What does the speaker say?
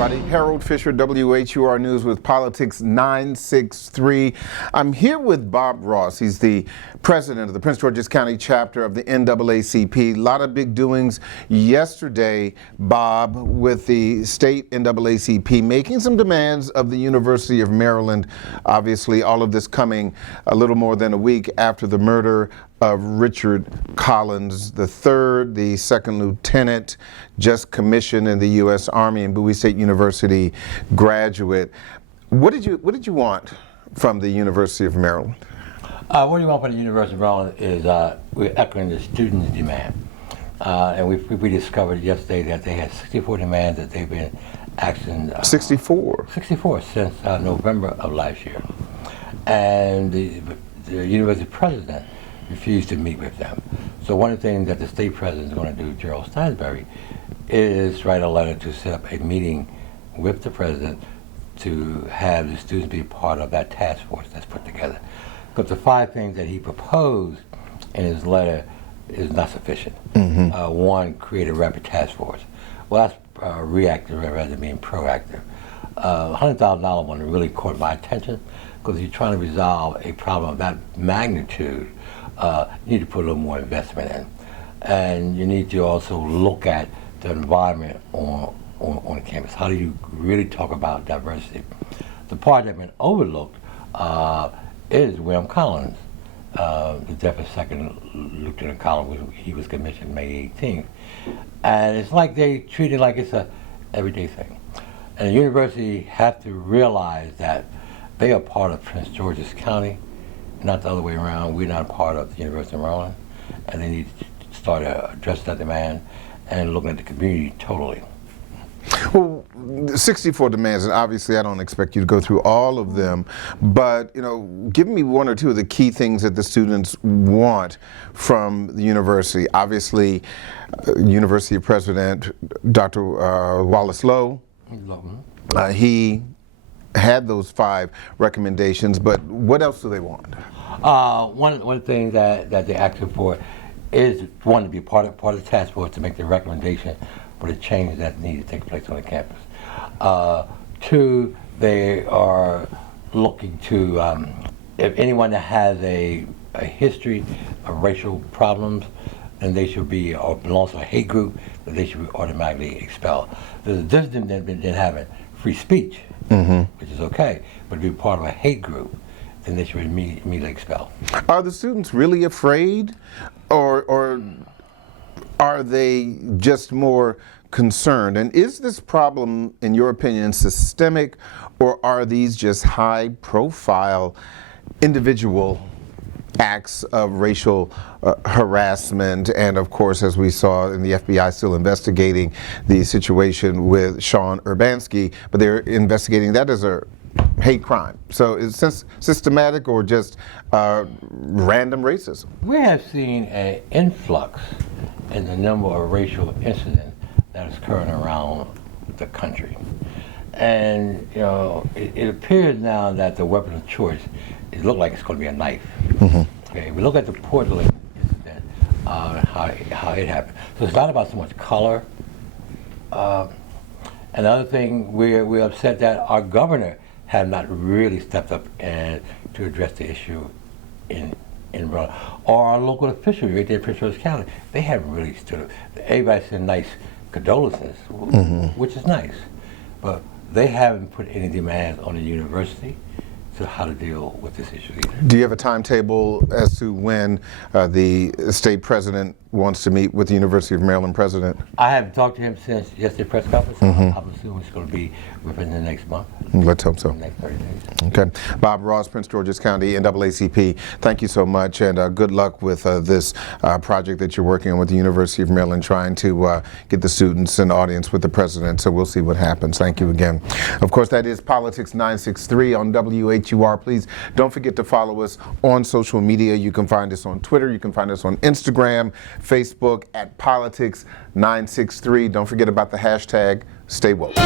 everybody. Harold Fisher, WHUR News with Politics 963. I'm here with Bob Ross. He's the president of the Prince George's County chapter of the NAACP. A lot of big doings yesterday, Bob, with the state NAACP making some demands of the University of Maryland. Obviously, all of this coming a little more than a week after the murder of Richard Collins III, the second lieutenant, just commissioned in the U.S. Army and Bowie State University graduate. What did you want from the University of Maryland? What do you want from the University of Maryland is we're echoing the students' demand. And we discovered yesterday that they had 64 demands that they've been asking. 64? 64 since November of last year. And the university president refused to meet with them. So one of the things that the state president is going to do, Gerald Stansbury, is write a letter to set up a meeting with the president to have the students be part of that task force that's put together. Because the 5 things that he proposed in his letter is not sufficient. One, create a rapid task force. Well, that's reactive rather than being proactive. $100,000 one really caught my attention, because if you're trying to resolve a problem of that magnitude, you need to put a little more investment in. And you need to also look at the environment on the campus. How do you really talk about diversity? The part that's been overlooked is William Collins, the death of Second Lieutenant Collins. He was commissioned May 18th. And it's like they treat it like it's a everyday thing. And the university have to realize that they are part of Prince George's County, not the other way around. We're not a part of the University of Maryland, and they need to start addressing that demand and looking at the community totally. Well, 64 demands, and obviously I don't expect you to go through all of them, but give me one or two of the key things that the students want from the university. Obviously, University President Dr. Wallace Lowe, he had those 5 recommendations, but what else do they want? One of the things that they're asking for is, one, to be part of the task force to make the recommendation for the change that needs to take place on the campus. 2, they are looking to, if anyone that has a history of racial problems, then they should be, or belongs to a hate group, that they should be automatically expelled. There's a difference than having free speech, which is okay, but to be part of a hate group, then they should be immediately expelled. Are the students really afraid, or are they just more concerned? And is this problem, in your opinion, systemic, or are these just high-profile individual acts of racial harassment? And of course, as we saw in the FBI still investigating the situation with Sean Urbanski, but they're investigating that as a hate crime. So is this systematic or just random racism? We have seen an influx in the number of racial incidents that is occurring around the country. And it appears now that the weapon of choice, it looks like it's going to be a knife. Okay, we look at the Portland incident, how it happened. So it's not about so much color. Another thing, we're upset that our governor have not really stepped up and to address the issue in Maryland. Or our local officials right there in Prince George's County, they haven't really stood up. Everybody sent nice condolences, which is nice, but they haven't put any demands on the university to how to deal with this issue either. Do you have a timetable as to when the state president wants to meet with the University of Maryland president? I haven't talked to him since yesterday's press conference. I'm assuming it's going to be within the next month. Let's hope so. The next 30 days. Okay. Bob Ross, Prince George's County, NAACP, thank you so much, and good luck with this project that you're working on with the University of Maryland, trying to get the students and audience with the president, so we'll see what happens. Thank you again. Of course, that is Politics 963 on WHUR. Please don't forget to follow us on social media. You can find us on Twitter. You can find us on Instagram, Facebook at Politics 963. Don't forget about the hashtag Stay Woke.